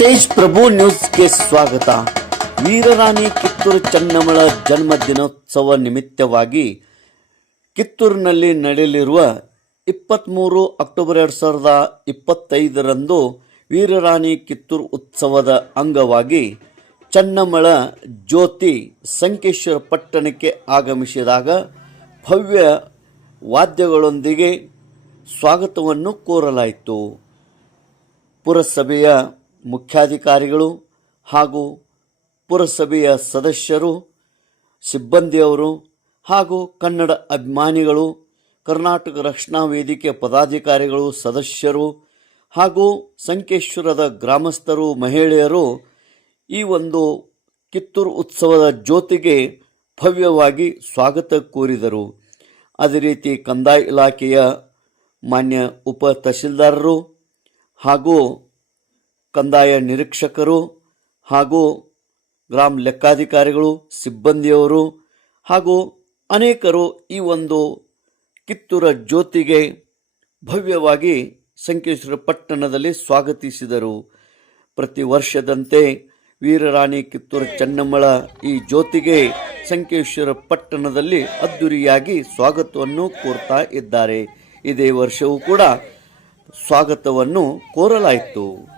ತೇಜ್ ಪ್ರಭು ನ್ಯೂಸ್ಗೆ ಸ್ವಾಗತ. ವೀರರಾಣಿ ಕಿತ್ತೂರು ಚೆನ್ನಮ್ಮಳ ಜನ್ಮ ದಿನೋತ್ಸವ ನಿಮಿತ್ತವಾಗಿ ಕಿತ್ತೂರಿನಲ್ಲಿ ನಡೆಯಲಿರುವ ಇಪ್ಪತ್ತ್ಮೂರು ಅಕ್ಟೋಬರ್ ಎರಡು ಸಾವಿರದ ಇಪ್ಪತ್ತೈದರಂದು ವೀರರಾಣಿ ಕಿತ್ತೂರು ಉತ್ಸವದ ಅಂಗವಾಗಿ ಚೆನ್ನಮ್ಮಳ ಜ್ಯೋತಿ ಸಂಕೇಶ್ವರ ಪಟ್ಟಣಕ್ಕೆ ಆಗಮಿಸಿದಾಗ ಭವ್ಯ ವಾದ್ಯಗಳೊಂದಿಗೆ ಸ್ವಾಗತವನ್ನು ಕೋರಲಾಯಿತು. ಪುರಸಭೆಯ ಮುಖ್ಯಾಧಿಕಾರಿಗಳು ಹಾಗೂ ಪುರಸಭೆಯ ಸದಸ್ಯರು, ಸಿಬ್ಬಂದಿಯವರು ಹಾಗೂ ಕನ್ನಡ ಅಭಿಮಾನಿಗಳು, ಕರ್ನಾಟಕ ರಕ್ಷಣಾ ವೇದಿಕೆ ಪದಾಧಿಕಾರಿಗಳು, ಸದಸ್ಯರು ಹಾಗೂ ಸಂಕೇಶ್ವರದ ಗ್ರಾಮಸ್ಥರು, ಮಹಿಳೆಯರು ಈ ಒಂದು ಕಿತ್ತೂರು ಉತ್ಸವದ ಜೊತೆಗೆ ಭವ್ಯವಾಗಿ ಸ್ವಾಗತ ಕೋರಿದರು. ಅದೇ ರೀತಿ ಕಂದಾಯ ಇಲಾಖೆಯ ಮಾನ್ಯ ಉಪ ತಹಸೀಲ್ದಾರರು ಹಾಗೂ ಕಂದಾಯ ನಿರೀಕ್ಷಕರು ಹಾಗೂ ಗ್ರಾಮ ಲೆಕ್ಕಾಧಿಕಾರಿಗಳು, ಸಿಬ್ಬಂದಿಯವರು ಹಾಗೂ ಅನೇಕರು ಈ ಒಂದು ಕಿತ್ತೂರ ಜ್ಯೋತಿಗೆ ಭವ್ಯವಾಗಿ ಸಂಕೇಶ್ವರ ಪಟ್ಟಣದಲ್ಲಿ ಸ್ವಾಗತಿಸಿದರು. ಪ್ರತಿ ವರ್ಷದಂತೆ ವೀರರಾಣಿ ಕಿತ್ತೂರು ಚೆನ್ನಮ್ಮಳ ಈ ಜ್ಯೋತಿಗೆ ಸಂಕೇಶ್ವರ ಪಟ್ಟಣದಲ್ಲಿ ಅದ್ದೂರಿಯಾಗಿ ಸ್ವಾಗತವನ್ನು ಕೋರ್ತಾ ಇದ್ದಾರೆ. ಇದೇ ವರ್ಷವೂ ಕೂಡ ಸ್ವಾಗತವನ್ನು ಕೋರಲಾಯಿತು.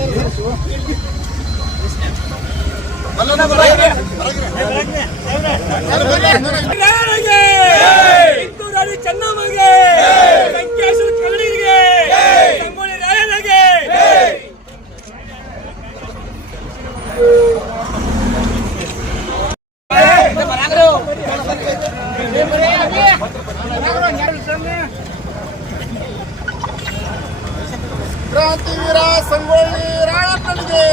ಕಿತ್ತೂರಾಣಿ ಚೆನ್ನಮ್ಮಗೆ ಸಂಕೇಶ್ವರ ಕಲ್ಲಡಿಗೆ ಸಂಗೊಳ್ಳಿ ರಾಯನಿಗೆ ಕ್ರಾಂತಿವೀರ ಸಂಗೊಳ್ಳಿ ರಾಯಪ್ಪನಿಗೆ